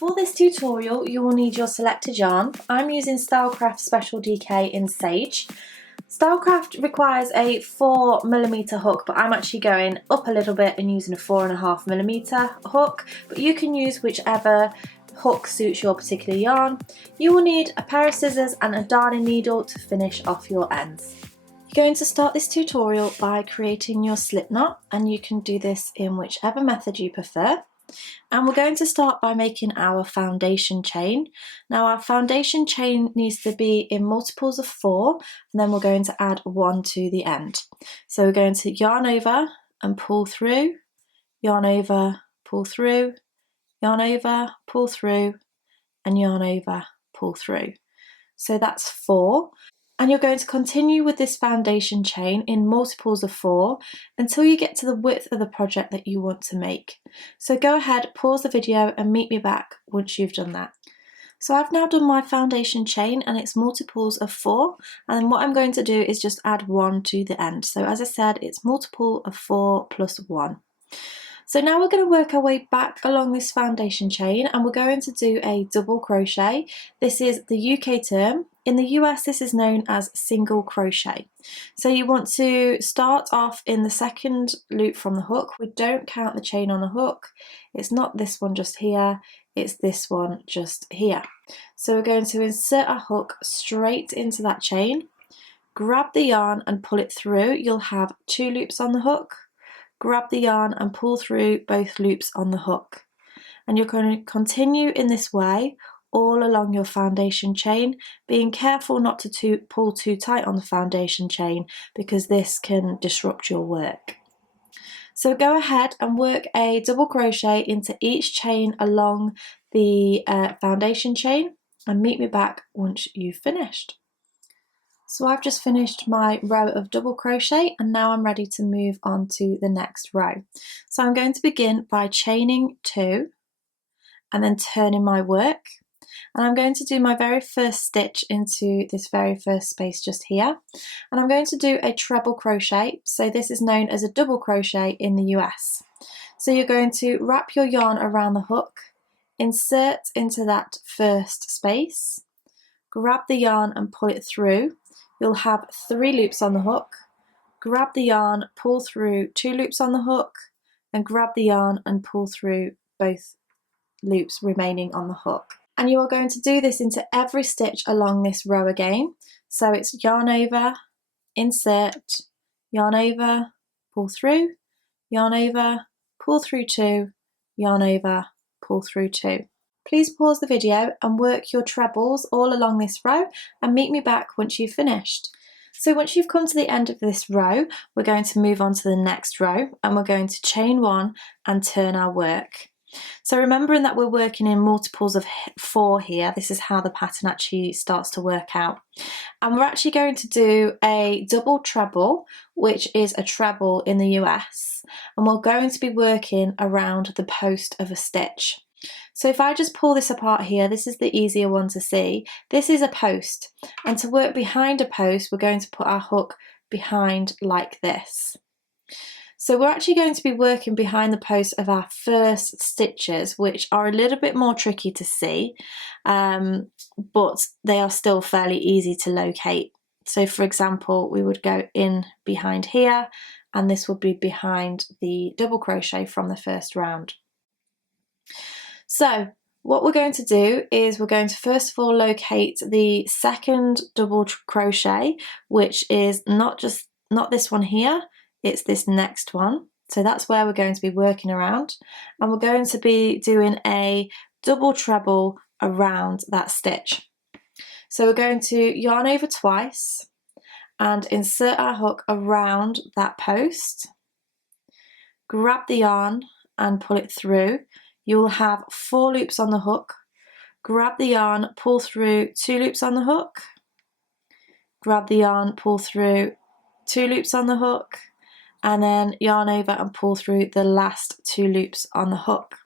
For this tutorial, you will need your selected yarn. I'm using Stylecraft Special DK in Sage. Stylecraft requires a 4mm hook, but I'm actually going up a little bit and using a 4.5mm hook, but you can use whichever hook suits your particular yarn. You will need a pair of scissors and a darning needle to finish off your ends. You're going to start this tutorial by creating your slip knot, and you can do this in whichever method you prefer. And we're going to start by making our foundation chain. Now our foundation chain needs to be in multiples of 4, and then we're going to add 1 to the end. So we're going to yarn over and pull through, yarn over, pull through, yarn over, pull through, and yarn over, pull through. So that's 4. And you're going to continue with this foundation chain in multiples of 4 until you get to the width of the project that you want to make. So go ahead, pause the video and meet me back once you've done that. So I've now done my foundation chain and it's multiples of 4, and then what I'm going to do is just add 1 to the end. So as I said, it's multiple of 4 plus 1. So now we're going to work our way back along this foundation chain and we're going to do a double crochet. This is the UK term. In the US, this is known as single crochet. So you want to start off in the second loop from the hook. We don't count the chain on the hook. It's not this one just here, it's this one just here. So we're going to insert our hook straight into that chain, grab the yarn and pull it through. You'll have 2 loops on the hook. Grab the yarn and pull through both loops on the hook. And you're going to continue in this way all along your foundation chain, being careful not to pull too tight on the foundation chain because this can disrupt your work. So go ahead and work a double crochet into each chain along the foundation chain and meet me back once you've finished. So I've just finished my row of double crochet and now I'm ready to move on to the next row. So I'm going to begin by chaining 2 and then turning my work, and I'm going to do my very first stitch into this very first space just here, and I'm going to do a treble crochet. So this is known as a double crochet in the US. So you're going to wrap your yarn around the hook, insert into that first space, grab the yarn and pull it through. You'll have 3 loops on the hook, grab the yarn, pull through 2 loops on the hook, and grab the yarn and pull through both loops remaining on the hook. And you are going to do this into every stitch along this row again. So it's yarn over, insert, yarn over, pull through, yarn over, pull through 2, yarn over, pull through 2. Please pause the video and work your trebles all along this row and meet me back once you've finished. So once you've come to the end of this row, we're going to move on to the next row and we're going to chain 1 and turn our work. So remembering that we're working in multiples of 4 here, this is how the pattern actually starts to work out. And we're actually going to do a double treble, which is a treble in the US, and we're going to be working around the post of a stitch. So if I just pull this apart here, this is the easier one to see. This is a post, and to work behind a post, we're going to put our hook behind like this. So we're actually going to be working behind the post of our first stitches, which are a little bit more tricky to see, but they are still fairly easy to locate. So for example, we would go in behind here, and this would be behind the double crochet from the first round. So what we're going to do is we're going to first of all locate the second double crochet, which is not this one here, it's this next one. So that's where we're going to be working around, and we're going to be doing a double treble around that stitch. So we're going to yarn over twice and insert our hook around that post, grab the yarn and pull it through. You'll have 4 loops on the hook, grab the yarn, pull through 2 loops on the hook, grab the yarn, pull through 2 loops on the hook, and then yarn over and pull through the last 2 loops on the hook.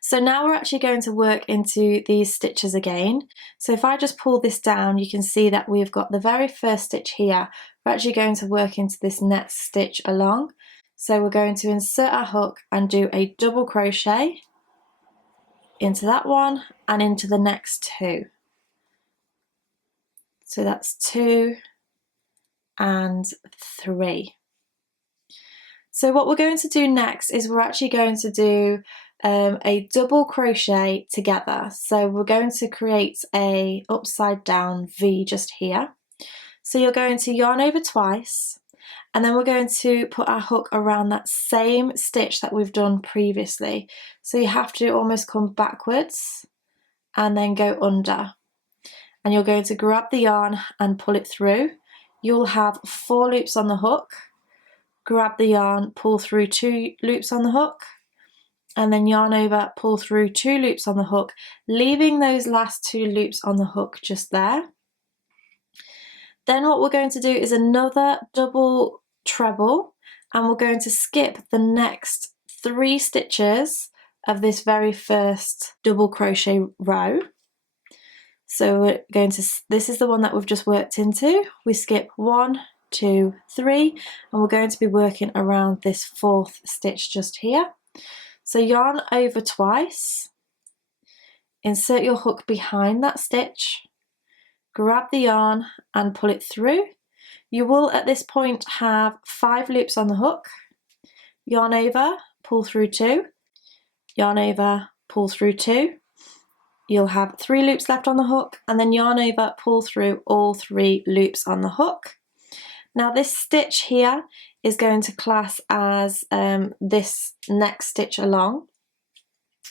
So now we're actually going to work into these stitches again. So if I just pull this down, you can see that we've got the very first stitch here. We're actually going to work into this next stitch along. So we're going to insert our hook and do a double crochet, into that one and into the next two. So that's 2 and 3. So what we're going to do next is we're actually going to do a double crochet together. So we're going to create a upside down V just here. So you're going to yarn over twice, and then we're going to put our hook around that same stitch that we've done previously. So you have to almost come backwards and then go under. And you're going to grab the yarn and pull it through. You'll have 4 loops on the hook. Grab the yarn, pull through 2 loops on the hook, and then yarn over, pull through 2 loops on the hook, leaving those last 2 loops on the hook just there. Then what we're going to do is another double treble, and we're going to skip the next 3 stitches of this very first double crochet row. So we're going to, this is the one that we've just worked into. We skip 1, 2, 3, and we're going to be working around this 4th stitch just here. So yarn over twice, insert your hook behind that stitch, grab the yarn and pull it through. You will at this point have 5 loops on the hook, yarn over, pull through 2, yarn over, pull through 2. You'll have 3 loops left on the hook, and then yarn over, pull through all 3 loops on the hook. Now this stitch here is going to class as this next stitch along.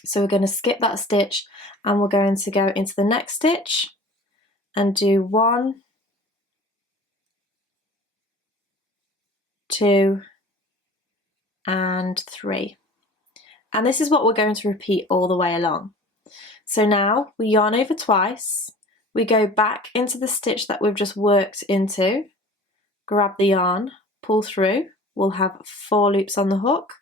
So we're going to skip that stitch and we're going to go into the next stitch and do 1, 2 and 3. And this is what we're going to repeat all the way along. So now we yarn over twice, we go back into the stitch that we've just worked into, grab the yarn, pull through, we'll have 4 loops on the hook,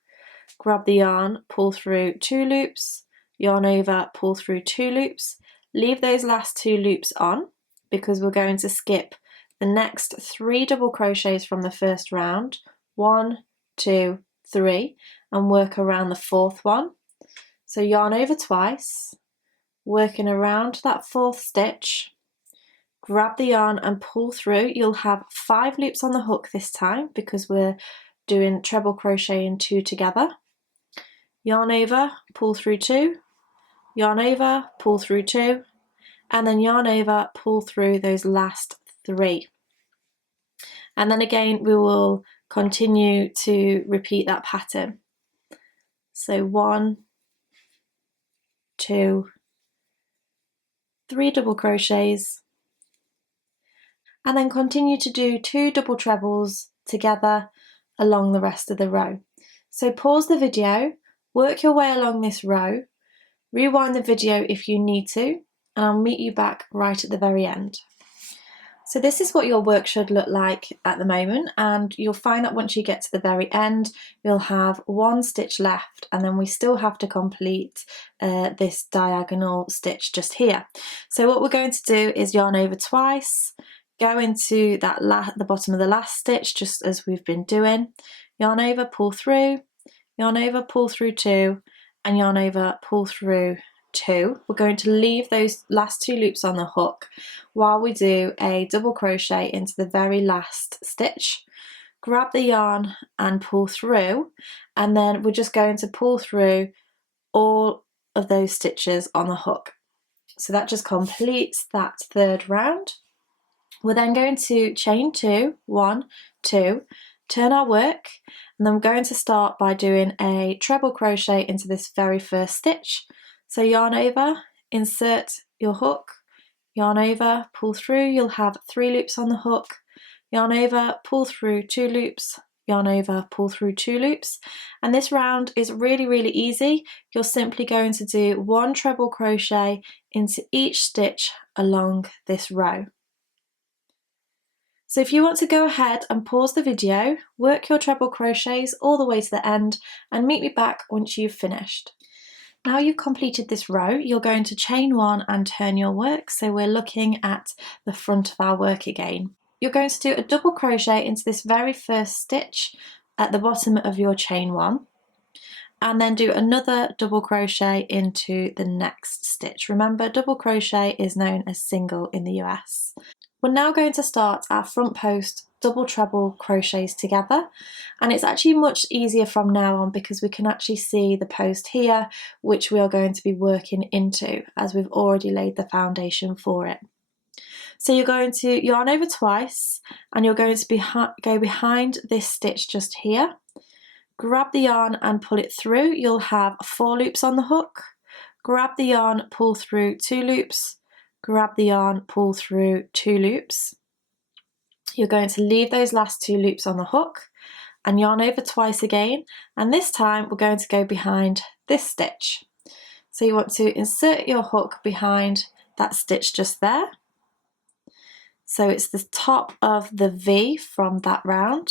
grab the yarn, pull through 2 loops, yarn over, pull through 2 loops, leave those last 2 loops on because we're going to skip the next 3 double crochets from the first round, 1, 2, 3, and work around the 4th one. So yarn over twice, working around that 4th stitch, grab the yarn and pull through. You'll have 5 loops on the hook this time because we're doing treble crochet in 2 together. Yarn over, pull through 2, yarn over, pull through 2, and then yarn over, pull through those last 3. And then again we will continue to repeat that pattern. So 1, 2, 3 double crochets, and then continue to do 2 double trebles together along the rest of the row. So pause the video, work your way along this row, rewind the video if you need to, and I'll meet you back right at the very end. So this is what your work should look like at the moment, and you'll find that once you get to the very end you'll have 1 stitch left, and then we still have to complete this diagonal stitch just here. So what we're going to do is yarn over twice, go into that the bottom of the last stitch just as we've been doing, yarn over, pull through, yarn over, pull through 2, and yarn over, pull through 2. We're going to leave those last 2 loops on the hook while we do a double crochet into the very last stitch, grab the yarn and pull through, and then we're just going to pull through all of those stitches on the hook. So that just completes that 3rd round. We're then going to chain 2, 1, 2, turn our work, and then we're going to start by doing a treble crochet into this very first stitch. So yarn over, insert your hook, yarn over, pull through, you'll have 3 loops on the hook, yarn over, pull through 2 loops, yarn over, pull through 2 loops, and this round is really easy. You're simply going to do 1 treble crochet into each stitch along this row. So if you want to go ahead and pause the video, work your treble crochets all the way to the end and meet me back once you've finished. Now you've completed this row, you're going to chain 1 and turn your work, so we're looking at the front of our work again. You're going to do a double crochet into this very first stitch at the bottom of your chain 1, and then do another double crochet into the next stitch. Remember, double crochet is known as single in the US. We're now going to start our front post double treble crochets together, and it's actually much easier from now on because we can actually see the post here, which we are going to be working into as we've already laid the foundation for it. So you're going to yarn over twice, and you're going to go behind this stitch just here. Grab the yarn and pull it through. You'll have 4 loops on the hook. Grab the yarn, pull through 2 loops. Grab the yarn, pull through 2 loops. You're going to leave those last 2 loops on the hook and yarn over twice again, and this time we're going to go behind this stitch. So you want to insert your hook behind that stitch just there. So it's the top of the V from that round.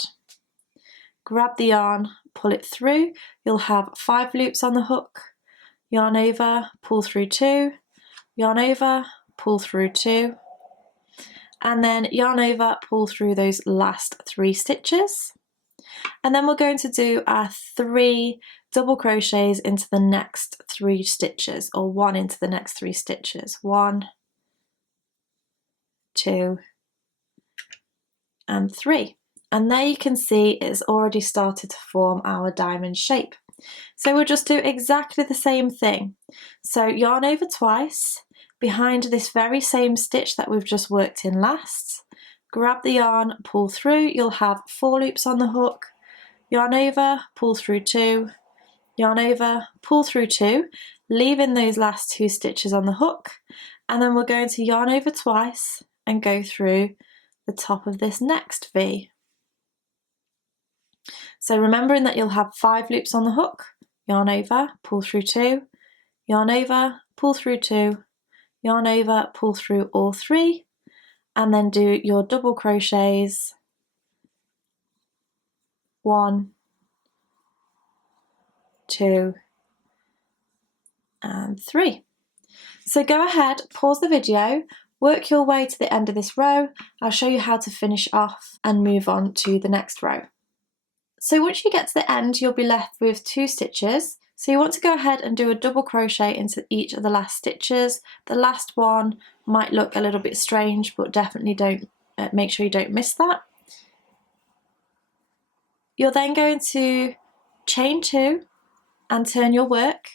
Grab the yarn, pull it through. You'll have 5 loops on the hook. Yarn over, pull through 2, yarn over, pull through 2, and then yarn over, pull through those last 3 stitches. And then we're going to do our 3 double crochets into the next 3 stitches, or 1 into the next 3 stitches. 1, 2, and 3. And there you can see it's already started to form our diamond shape. So we'll just do exactly the same thing. So yarn over twice, behind this very same stitch that we've just worked in last. Grab the yarn, pull through. You'll have 4 loops on the hook. Yarn over, pull through 2, yarn over, pull through 2, leaving those last 2 stitches on the hook, and then we're going to yarn over twice and go through the top of this next V. So remembering that you'll have 5 loops on the hook, yarn over, pull through 2, yarn over, pull through 2, yarn over, pull through all 3, and then do your double crochets, 1, 2, and 3. So go ahead, pause the video, work your way to the end of this row. I'll show you how to finish off and move on to the next row. So once you get to the end, you'll be left with 2 stitches. So you want to go ahead and do a double crochet into each of the last stitches. The last one might look a little bit strange, but definitely don't make sure you don't miss that. You're then going to chain 2 and turn your work,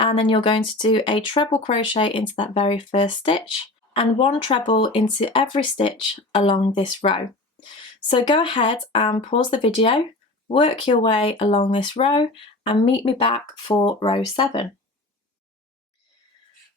and then you're going to do a treble crochet into that very first stitch and 1 treble into every stitch along this row. So go ahead and pause the video, work your way along this row and meet me back for row 7.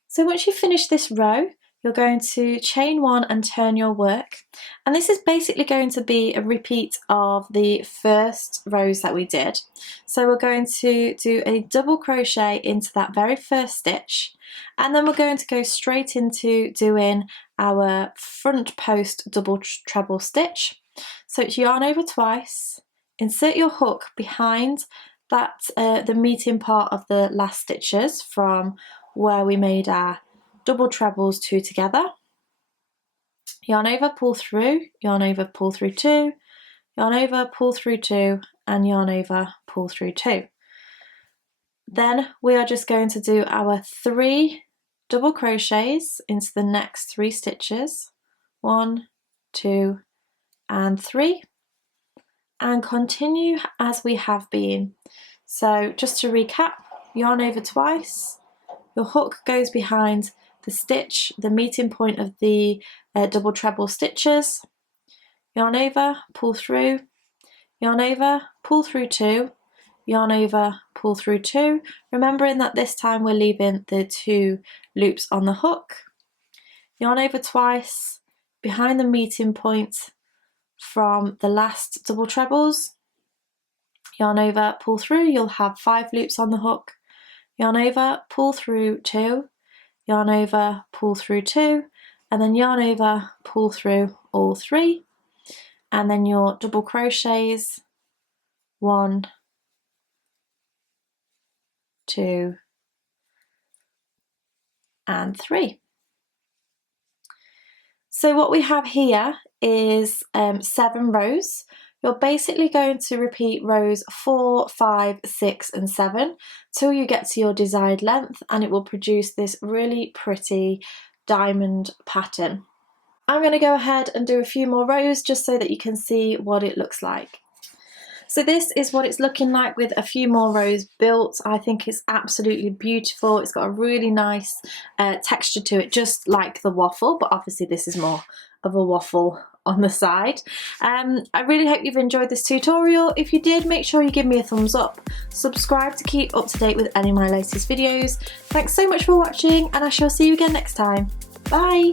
So once you finish this row, you're going to chain 1 and turn your work, and this is basically going to be a repeat of the first rows that we did. So we're going to do a double crochet into that very first stitch, and then we're going to go straight into doing our front post double treble stitch. So it's yarn over twice, insert your hook behind that the meeting part of the last stitches from where we made our double trebles 2 together, yarn over, pull through, yarn over, pull through 2, yarn over, pull through 2, and yarn over, pull through 2. Then we are just going to do our 3 double crochets into the next 3 stitches, 1, 2, and 3, and continue as we have been. So just to recap, yarn over twice, your hook goes behind the stitch, the meeting point of the double treble stitches, yarn over, pull through, yarn over, pull through 2, yarn over, pull through 2, remembering that this time we're leaving the 2 loops on the hook, yarn over twice, behind the meeting point from the last double trebles, yarn over, pull through, you'll have 5 loops on the hook, yarn over, pull through 2, yarn over, pull through 2, and then yarn over, pull through all 3, and then your double crochets, 1, 2, and 3. So what we have here is 7 rows. You're basically going to repeat rows 4, 5, 6 and 7 till you get to your desired length, and it will produce this really pretty diamond pattern. I'm going to go ahead and do a few more rows just so that you can see what it looks like. So this is what it's looking like with a few more rows built. I think it's absolutely beautiful. It's got a really nice texture to it, just like the waffle, but obviously this is more of a waffle on the side. I really hope you've enjoyed this tutorial. If you did, make sure you give me a thumbs up. Subscribe to keep up to date with any of my latest videos. Thanks so much for watching, and I shall see you again next time. Bye!